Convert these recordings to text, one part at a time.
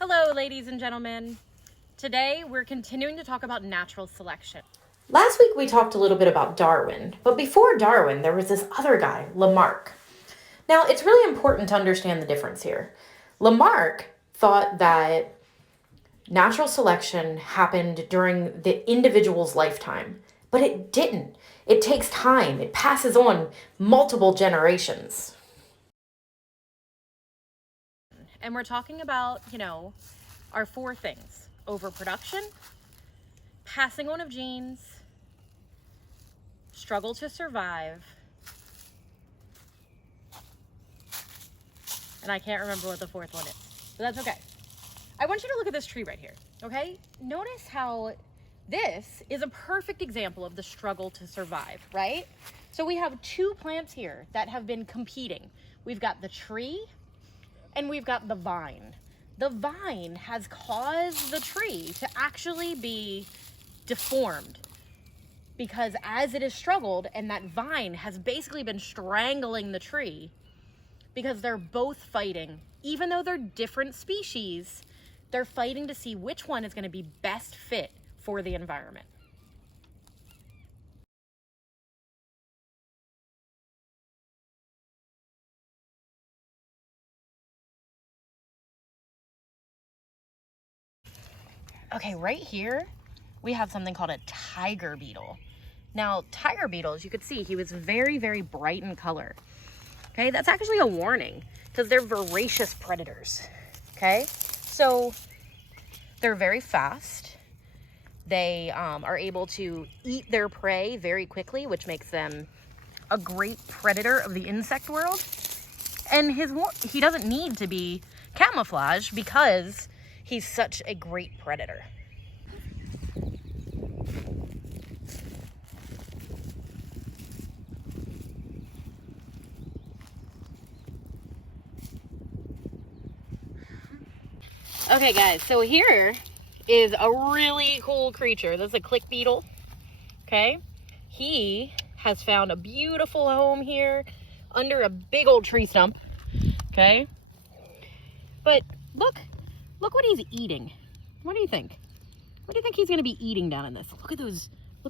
Hello, ladies and gentlemen. Today, we're continuing to talk about natural selection. Last week we talked a little bit about Darwin, but before Darwin there was this other guy, Lamarck. Now it's really important to understand the difference here. Lamarck thought that natural selection happened during the individual's lifetime, but it didn't. It takes time, it passes on multiple generations. And we're talking about, our four things: overproduction, passing on of genes, struggle to survive, and I can't remember what the fourth one is, but that's okay. I want you to look at this tree right here, okay? Notice how this is a perfect example of the struggle to survive, right? So we have two plants here that have been competing. We've got the tree and we've got the vine. The vine has caused the tree to actually be deformed because as it has struggled, and that vine has basically been strangling the tree because they're both fighting. Even though they're different species, they're fighting to see which one is going to be best fit for the environment. Okay, right here, we have something called a tiger beetle. Now, tiger beetles, you could see he was very, very bright in color. Okay, that's actually a warning because they're voracious predators. Okay, so they're very fast. They are able to eat their prey very quickly, which makes them a great predator of the insect world. And he doesn't need to be camouflaged because he's such a great predator. Okay guys, so here is a really cool creature. This is a click beetle, okay? He has found a beautiful home here under a big old tree stump, okay? But look what he's eating. What do you think? What do you think he's gonna be eating down in this? Look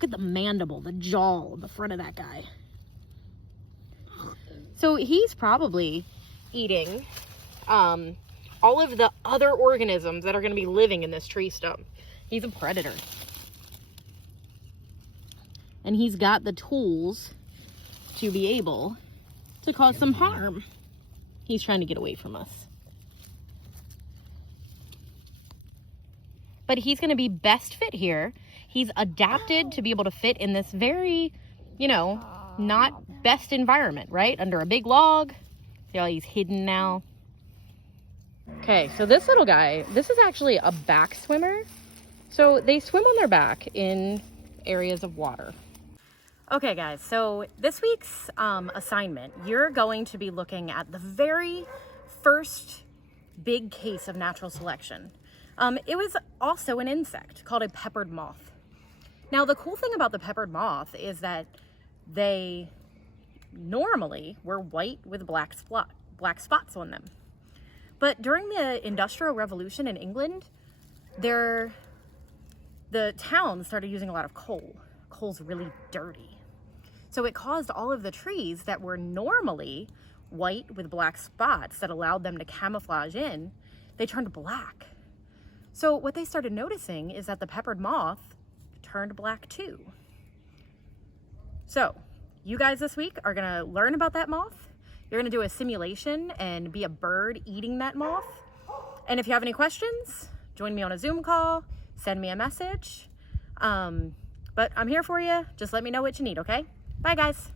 at the mandible, the jaw on the front of that guy. So he's probably eating all of the other organisms that are going to be living in this tree stump. He's a predator. And he's got the tools to be able to cause some harm. He's trying to get away from us. But he's going to be best fit here. He's adapted to be able to fit in this very, not best environment, right? Under a big log. See how he's hidden now? Okay, so this little guy, this is actually a back swimmer. So they swim on their back in areas of water. Okay guys, so this week's assignment, you're going to be looking at the very first big case of natural selection. It was also an insect called a peppered moth. Now the cool thing about the peppered moth is that they normally were white with black spots on them. But during the Industrial Revolution in England, the town started using a lot of coal. Coal's really dirty. So it caused all of the trees that were normally white with black spots that allowed them to camouflage in, they turned black. So what they started noticing is that the peppered moth turned black too. So you guys this week are gonna learn about that moth. You're gonna do a simulation and be a bird eating that moth. And if you have any questions, join me on a Zoom call, send me a message. But I'm here for you. Just let me know what you need, okay? Bye guys.